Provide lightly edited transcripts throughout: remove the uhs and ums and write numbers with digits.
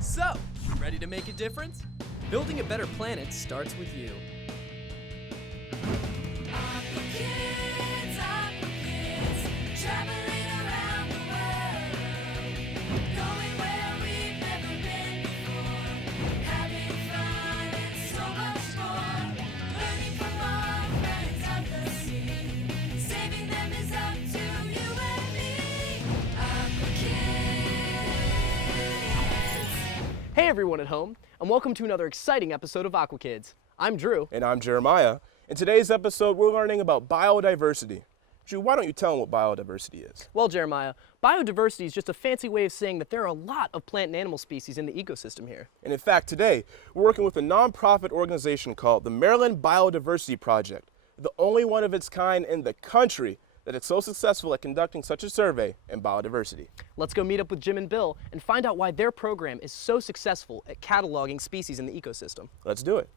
So, ready to make a difference? Building a better planet starts with you. Aqua Kids, traveling around the world, going where we've never been before, having fun and so much more, learning from our friends of the sea, saving them is up to you and me. Aqua Kids. Hey everyone at home, and welcome to another exciting episode of Aqua Kids. I'm Drew. And I'm Jeremiah. In today's episode, we're learning about biodiversity. Drew, why don't you tell them what biodiversity is? Well, Jeremiah, biodiversity is just a fancy way of saying that there are a lot of plant and animal species in the ecosystem here. And in fact, today, we're working with a nonprofit organization called the Maryland Biodiversity Project, the only one of its kind in the country that is so successful at conducting such a survey in biodiversity. Let's go meet up with Jim and Bill and find out why their program is so successful at cataloging species in the ecosystem. Let's do it.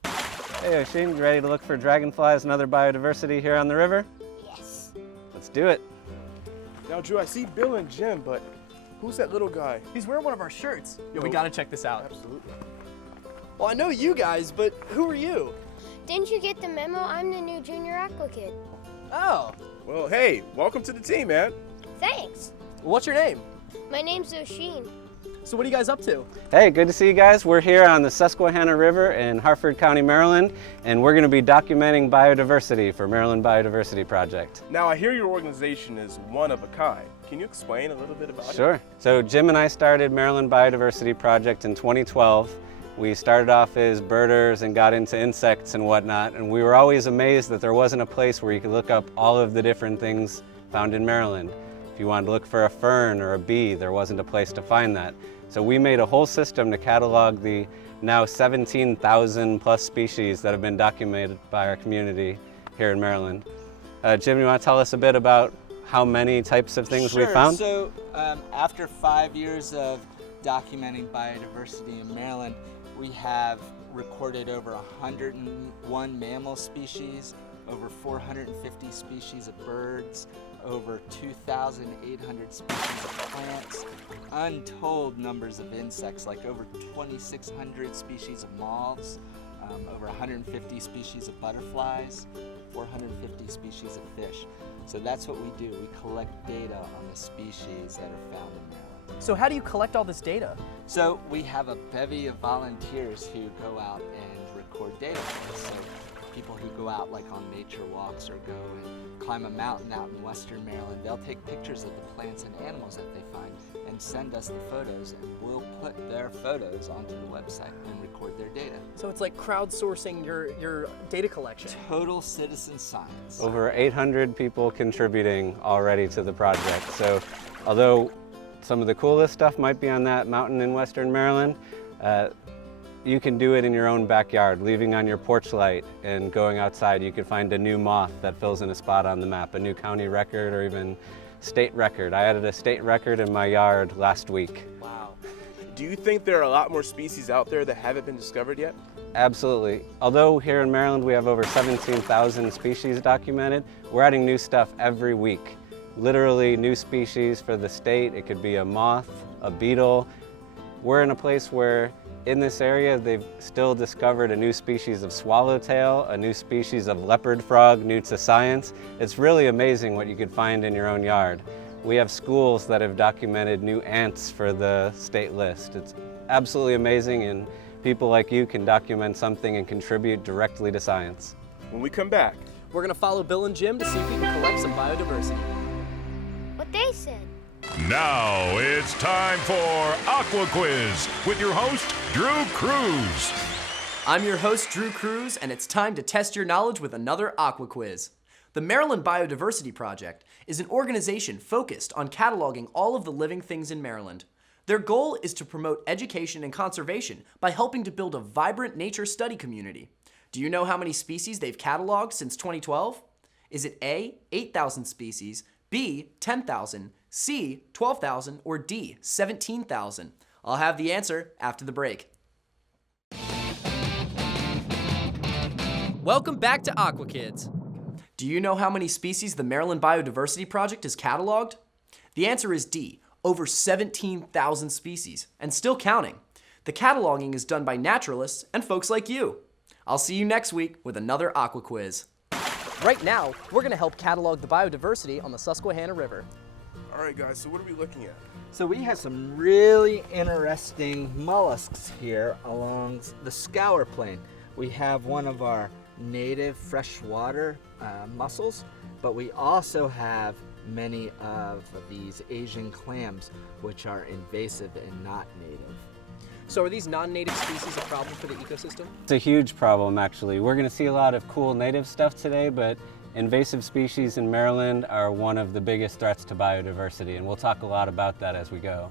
Hey Oisin, you ready to look for dragonflies and other biodiversity here on the river? Yes. Let's do it. Now, Drew, I see Bill and Jim, but who's that little guy? He's wearing one of our shirts. Yo, we Yo. gotta check this out. Absolutely. Well, I know you guys, but who are you? Didn't you get the memo? I'm the new junior Aqua Kid. Oh, Well, hey, welcome to the team, man. Thanks. what's your name? My name's Oisin. So what are you guys up to? Hey, good to see you guys. We're here on the Susquehanna River in Harford County, Maryland, and we're going to be documenting biodiversity for Maryland Biodiversity Project. Now, I hear your organization is one of a kind. Can you explain a little bit about it? Sure. So Jim and I started Maryland Biodiversity Project in 2012. We started off as birders and got into insects and whatnot, and we were always amazed that there wasn't a place where you could look up all of the different things found in Maryland. If you wanted to look for a fern or a bee, there wasn't a place to find that. So we made a whole system to catalog the now 17,000 plus species that have been documented by our community here in Maryland. Jim, you want to tell us a bit about how many types of things we found? So after 5 years of documenting biodiversity in Maryland, we have recorded over 101 mammal species, over 450 species of birds, over 2,800 species of plants, untold numbers of insects, like over 2,600 species of moths, over 150 species of butterflies, 450 species of fish. So that's what we do. We collect data on the species that are found in Maryland. So how do you collect all this data? So we have a bevy of volunteers who go out and record data for us. So people who go out like on nature walks or go and climb a mountain out in western Maryland, they'll take pictures of the plants and animals that they find and send us the photos, and we'll put their photos onto the website and record their data. So it's like crowdsourcing your data collection. Total citizen science. Over 800 people contributing already to the project. So although some of the coolest stuff might be on that mountain in western Maryland, you can do it in your own backyard, leaving on your porch light and going outside. You can find a new moth that fills in a spot on the map, a new county record or even state record. I added a state record in my yard last week. Wow. Do you think there are a lot more species out there that haven't been discovered yet? Absolutely. Although here in Maryland we have over 17,000 species documented, we're adding new stuff every week. Literally new species for the state. It could be a moth, a beetle. We're in a place where in this area they've still discovered a new species of swallowtail, a new species of leopard frog, new to science. It's really amazing what you could find in your own yard. We have schools that have documented new ants for the state list. It's absolutely amazing, and people like you can document something and contribute directly to science. When we come back, We're gonna follow Bill and Jim to see if we can collect some biodiversity. What they said. Now it's time for Aqua Quiz with your host, Drew Cruz. I'm your host, Drew Cruz, and it's time to test your knowledge with another Aqua Quiz. The Maryland Biodiversity Project is an organization focused on cataloging all of the living things in Maryland. Their goal is to promote education and conservation by helping to build a vibrant nature study community. Do you know how many species they've cataloged since 2012? Is it A, 8,000 species, B, 10,000, C, 12,000, or D, 17,000? I'll have the answer after the break. Welcome back to Aqua Kids. Do you know how many species the Maryland Biodiversity Project has cataloged? The answer is D, over 17,000 species, and still counting. The cataloging is done by naturalists and folks like you. I'll see you next week with another Aqua Quiz. Right now, we're going to help catalog the biodiversity on the Susquehanna River. All right, guys, so what are we looking at? So we have some really interesting mollusks here along the scour plain. We have one of our native freshwater mussels, but we also have many of these Asian clams, which are invasive and not native. So are these non-native species a problem for the ecosystem? It's a huge problem, actually. We're going to see a lot of cool native stuff today, but invasive species in Maryland are one of the biggest threats to biodiversity, and we'll talk a lot about that as we go.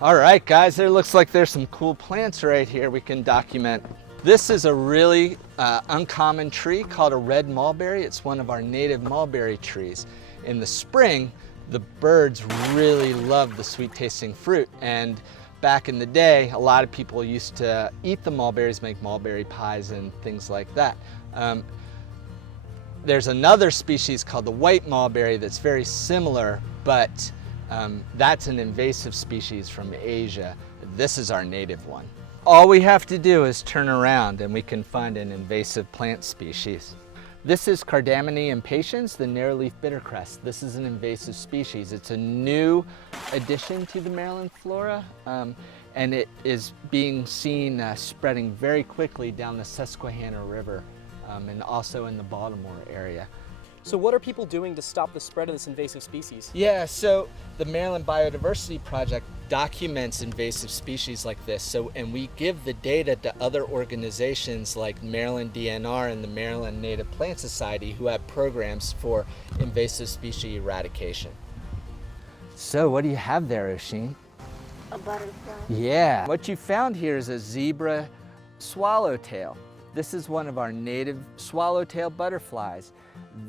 All right, guys, there looks like there's some cool plants right here we can document. This is a really uncommon tree called a red mulberry. It's one of our native mulberry trees. In the spring, the birds really love the sweet tasting fruit, and back in the day, a lot of people used to eat the mulberries, make mulberry pies and things like that. There's another species called the white mulberry that's very similar, but that's an invasive species from Asia. This is our native one. All we have to do is turn around and we can find an invasive plant species. This is Cardamine impatiens, the narrowleaf bittercrest. This is an invasive species. It's a new addition to the Maryland flora, and it is being seen spreading very quickly down the Susquehanna River and also in the Baltimore area. So what are people doing to stop the spread of this invasive species? Yeah, so the Maryland Biodiversity Project documents invasive species like this, and we give the data to other organizations like Maryland DNR and the Maryland Native Plant Society, who have programs for invasive species eradication. So what do you have there, Oshin? A butterfly. Yeah. What you found here is a zebra swallowtail. This is one of our native swallowtail butterflies.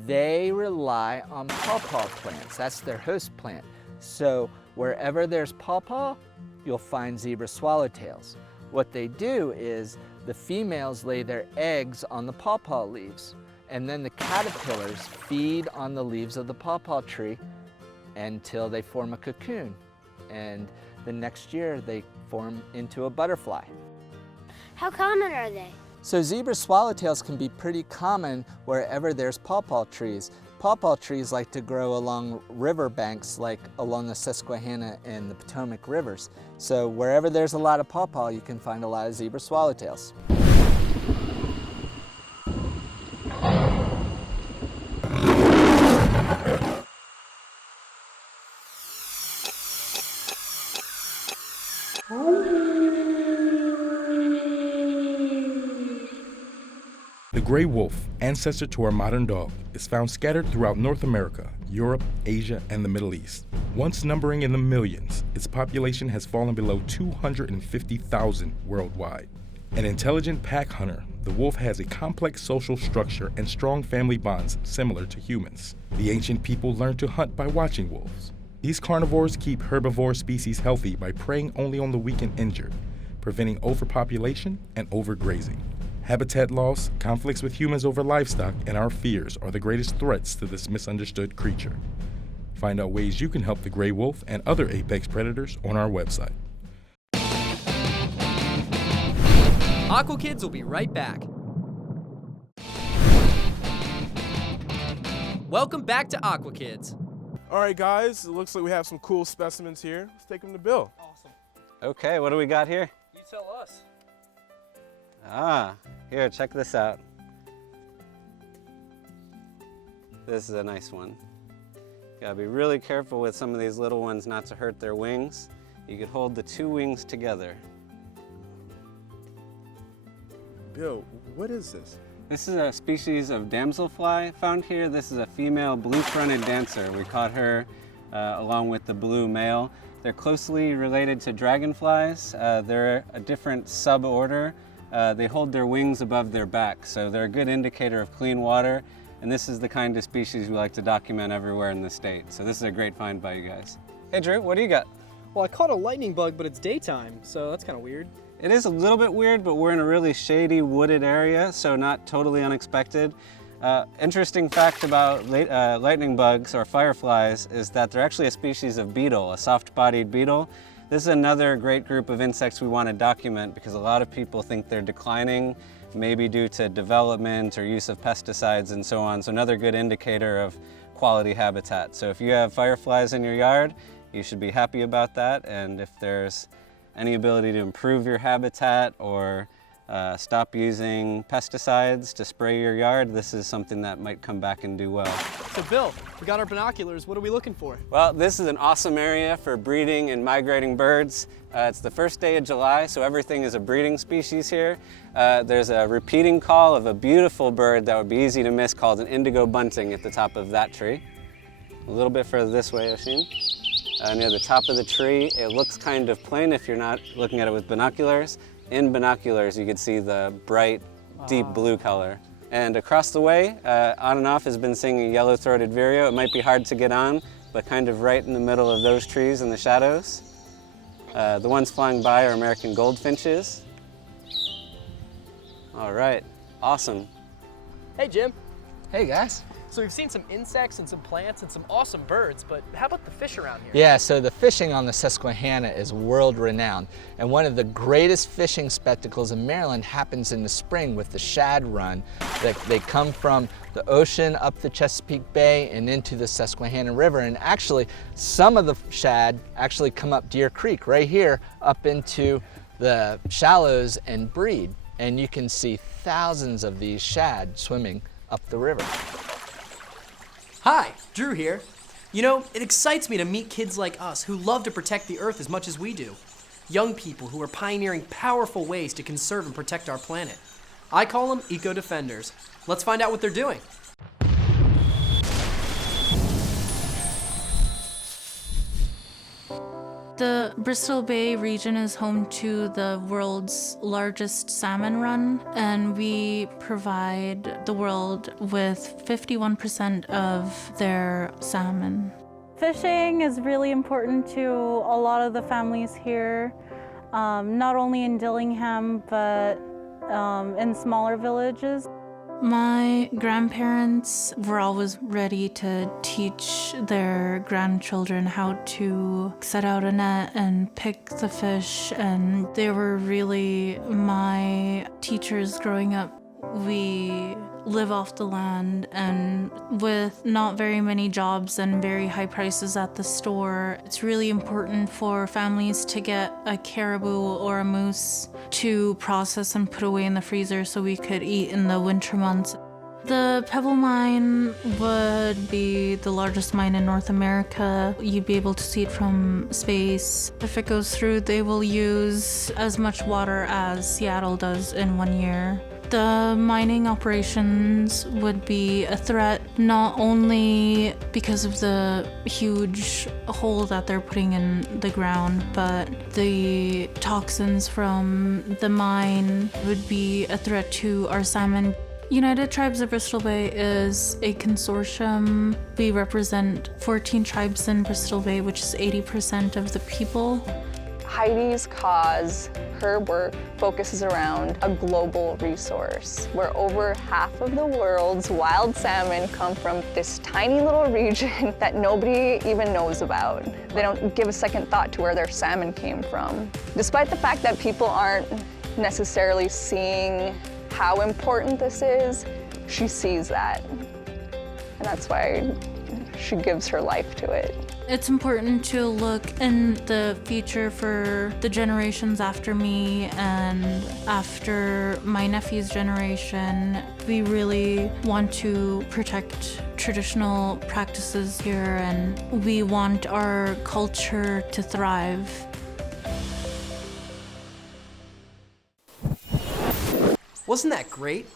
They rely on pawpaw plants. That's their host plant. So wherever there's pawpaw, you'll find zebra swallowtails. What they do is the females lay their eggs on the pawpaw leaves, and then the caterpillars feed on the leaves of the pawpaw tree until they form a cocoon. And the next year they form into a butterfly. How common are they? So zebra swallowtails can be pretty common wherever there's pawpaw trees. Pawpaw trees like to grow along river banks, like along the Susquehanna and the Potomac rivers. So wherever there's a lot of pawpaw, you can find a lot of zebra swallowtails. The gray wolf, ancestor to our modern dog, is found scattered throughout North America, Europe, Asia, and the Middle East. Once numbering in the millions, its population has fallen below 250,000 worldwide. An intelligent pack hunter, the wolf has a complex social structure and strong family bonds similar to humans. The ancient people learned to hunt by watching wolves. These carnivores keep herbivore species healthy by preying only on the weak and injured, preventing overpopulation and overgrazing. Habitat loss, conflicts with humans over livestock, and our fears are the greatest threats to this misunderstood creature. Find out ways you can help the gray wolf and other apex predators on our website. Aqua Kids will be right back. Welcome back to Aqua Kids. All right, guys, it looks like we have some cool specimens here. Let's take them to Bill. Awesome. Okay, what do we got here? You tell us. Here, check this out. This is a nice one. Gotta be really careful with some of these little ones not to hurt their wings. You could hold the two wings together. Bill, what is this? This is a species of damselfly found here. This is a female blue-fronted dancer. We caught her along with the blue male. They're closely related to dragonflies. They're a different suborder. They hold their wings above their back, so they're a good indicator of clean water, and this is the kind of species we like to document everywhere in the state. So this is a great find by you guys. Hey Drew, what do you got? Well, I caught a lightning bug, but it's daytime, so that's kind of weird. It is a little bit weird, but we're in a really shady, wooded area, so not totally unexpected. Interesting fact about lightning bugs or fireflies is that they're actually a species of beetle, a soft-bodied beetle. This is another great group of insects we want to document because a lot of people think they're declining, maybe due to development or use of pesticides and so on. So another good indicator of quality habitat. So if you have fireflies in your yard, you should be happy about that. And if there's any ability to improve your habitat or stop using pesticides to spray your yard, this is something that might come back and do well. So Bill, we got our binoculars. What are we looking for? Well, this is an awesome area for breeding and migrating birds. It's the first day of July, so everything is a breeding species here. There's a repeating call of a beautiful bird that would be easy to miss called an indigo bunting at the top of that tree. A little bit further this way, Oisin. Near the top of the tree, it looks kind of plain if you're not looking at it with binoculars. In binoculars, you can see the bright, deep blue color. And across the way, on and off, has been singing yellow-throated vireo. It might be hard to get on, but kind of right in the middle of those trees in the shadows. The ones flying by are American goldfinches. All right, awesome. Hey, Jim. Hey guys. So we've seen some insects and some plants and some awesome birds, but how about the fish around here? Yeah, so the fishing on the Susquehanna is world renowned. And one of the greatest fishing spectacles in Maryland happens in the spring with the shad run. They come from the ocean up the Chesapeake Bay and into the Susquehanna River. And actually, some of the shad actually come up Deer Creek right here up into the shallows and breed. And you can see thousands of these shad swimming up the river. Hi, Drew here. You know, it excites me to meet kids like us who love to protect the earth as much as we do. Young people who are pioneering powerful ways to conserve and protect our planet. I call them eco-defenders. Let's find out what they're doing. The Bristol Bay region is home to the world's largest salmon run, and we provide the world with 51% of their salmon. Fishing is really important to a lot of the families here, not only in Dillingham, but in smaller villages. My grandparents were always ready to teach their grandchildren how to set out a net and pick the fish, and they were really my teachers growing up. We live off the land, and with not very many jobs and very high prices at the store, it's really important for families to get a caribou or a moose to process and put away in the freezer so we could eat in the winter months. The Pebble Mine would be the largest mine in North America. You'd be able to see it from space. If it goes through, they will use as much water as Seattle does in 1 year. The mining operations would be a threat not only because of the huge hole that they're putting in the ground, but the toxins from the mine would be a threat to our salmon. United Tribes of Bristol Bay is a consortium. We represent 14 tribes in Bristol Bay, which is 80% of the people. Heidi's cause, her work, focuses around a global resource where over half of the world's wild salmon come from this tiny little region that nobody even knows about. They don't give a second thought to where their salmon came from. Despite the fact that people aren't necessarily seeing how important this is, she sees that. And that's why she gives her life to it. It's important to look in the future for the generations after me and after my nephew's generation. We really want to protect traditional practices here, and we want our culture to thrive. Wasn't that great?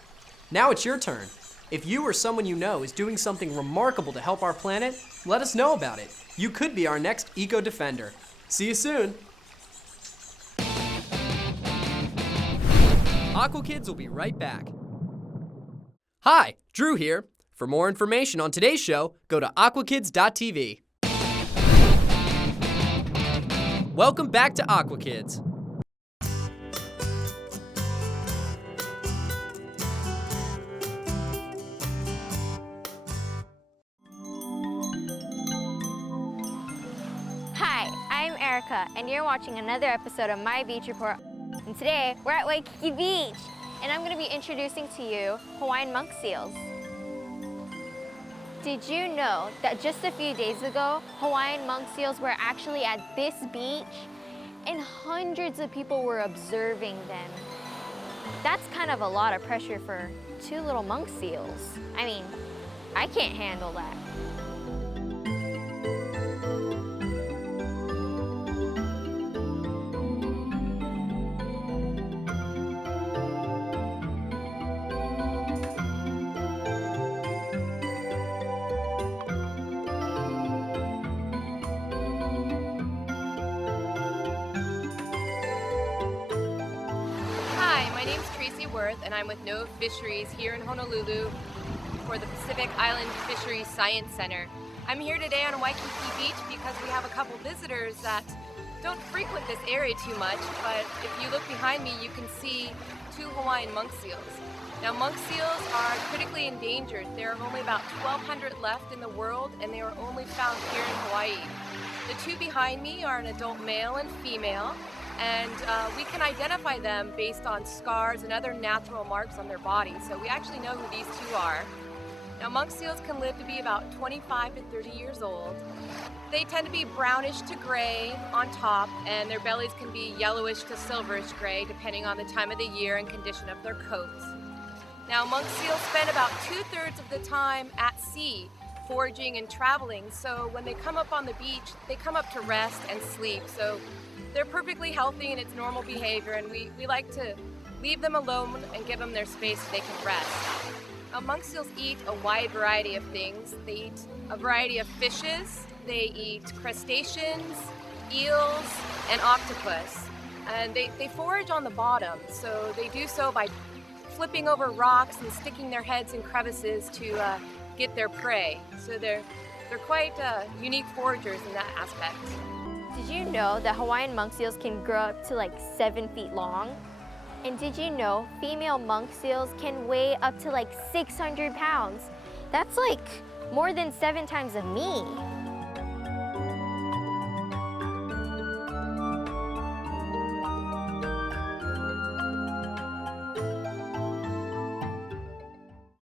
Now it's your turn. If you or someone you know is doing something remarkable to help our planet, let us know about it. You could be our next eco-defender. See you soon. Aqua Kids will be right back. Hi, Drew here. For more information on today's show, go to aquakids.tv. Welcome back to Aqua Kids. Hi, I'm Erica. Jessica, and you're watching another episode of My Beach Report. And today, we're at Waikiki Beach, and I'm going to be introducing to you Hawaiian monk seals. Did you know that just a few days ago, Hawaiian monk seals were actually at this beach, and hundreds of people were observing them? That's kind of a lot of pressure for 2 little monk seals. I mean, I can't handle that. Hi, my name's Tracy Worth, and I'm with NOAA Fisheries here in Honolulu for the Pacific Island Fisheries Science Center. I'm here today on Waikiki Beach because we have a couple visitors that don't frequent this area too much, but if you look behind me, you can see 2 Hawaiian monk seals. Now, monk seals are critically endangered. There are only about 1,200 left in the world, and they are only found here in Hawaii. The 2 behind me are an adult male and female, and we can identify them based on scars and other natural marks on their body. So we actually know who these 2 are. Now, monk seals can live to be about 25 to 30 years old. They tend to be brownish to gray on top, and their bellies can be yellowish to silverish gray depending on the time of the year and condition of their coats. Now, monk seals spend about 2/3 of the time at sea, foraging and traveling, so when they come up on the beach, they come up to rest and sleep. So they're perfectly healthy and it's normal behavior, and we like to leave them alone and give them their space so they can rest. Now, monk seals eat a wide variety of things. They eat a variety of fishes, they eat crustaceans, eels, and octopus. And they forage on the bottom, so they do so by flipping over rocks and sticking their heads in crevices to get their prey. So they're quite unique foragers in that aspect. Did you know that Hawaiian monk seals can grow up to like 7 feet long? And did you know female monk seals can weigh up to like 600 pounds? That's like more than 7 times of me.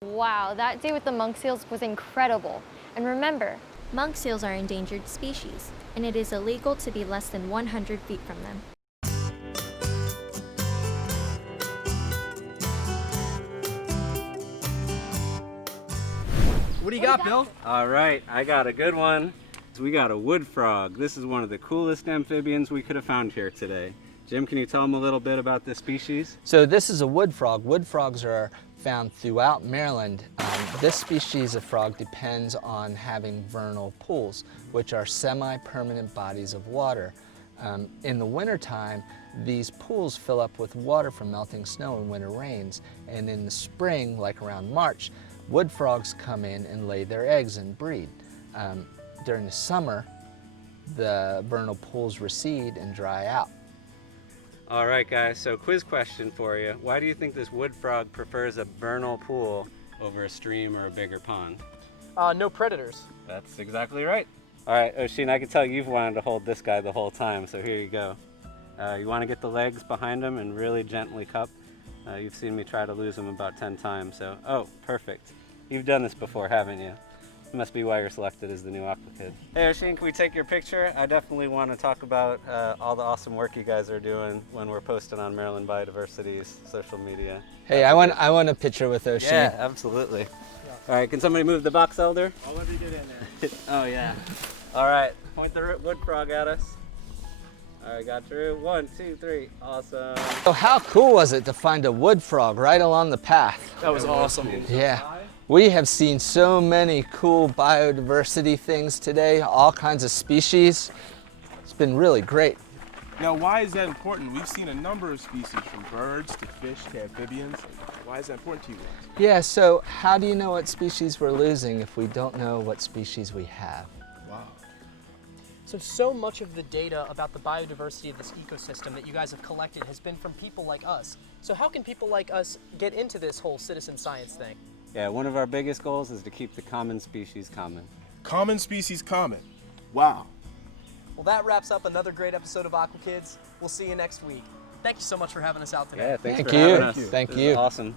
Wow, that day with the monk seals was incredible. And remember, monk seals are endangered species, and it is illegal to be less than 100 feet from them. What do you got, Bill? All right, I got a good one. We got a wood frog. This is one of the coolest amphibians we could have found here today. Jim, can you tell them a little bit about this species? So this is a wood frog. Wood frogs are found throughout Maryland. This species of frog depends on having vernal pools, which are semi-permanent bodies of water. In the wintertime, these pools fill up with water from melting snow and winter rains. And in the spring, like around March, wood frogs come in and lay their eggs and breed. During the summer, the vernal pools recede and dry out. All right, guys, so quiz question for you. Why do you think this wood frog prefers a vernal pool over a stream or a bigger pond? No predators. That's exactly right. All right, Oshin, I can tell you've wanted to hold this guy the whole time, so here you go. You want to get the legs behind him and really gently cup. You've seen me try to lose him about 10 times, so, oh, perfect. You've done this before, haven't you? Must be why you're selected as the new Aqua Kid. Hey, Oshin, can we take your picture? I definitely want to talk about all the awesome work you guys are doing when we're posting on Maryland Biodiversity's social media. Hey, I want a picture with Oshin. Yeah, absolutely. All right, can somebody move the box elder? I'll let you get in there. Oh, yeah. All right, point the wood frog at us. All right, got through. 1, 2, 3. Awesome. So how cool was it to find a wood frog right along the path? That was awesome. Yeah. We have seen so many cool biodiversity things today, all kinds of species. It's been really great. Now, why is that important? We've seen a number of species, from birds to fish to amphibians. Why is that important to you guys? Yeah, so how do you know what species we're losing if we don't know what species we have? Wow. So much of the data about the biodiversity of this ecosystem that you guys have collected has been from people like us. So how can people like us get into this whole citizen science thing? Yeah, one of our biggest goals is to keep the common species common. Common species common. Wow. Well, that wraps up another great episode of Aqua Kids. We'll see you next week. Thank you so much for having us out today. Yeah, thanks Thank for you. having us. Thank This you. is awesome.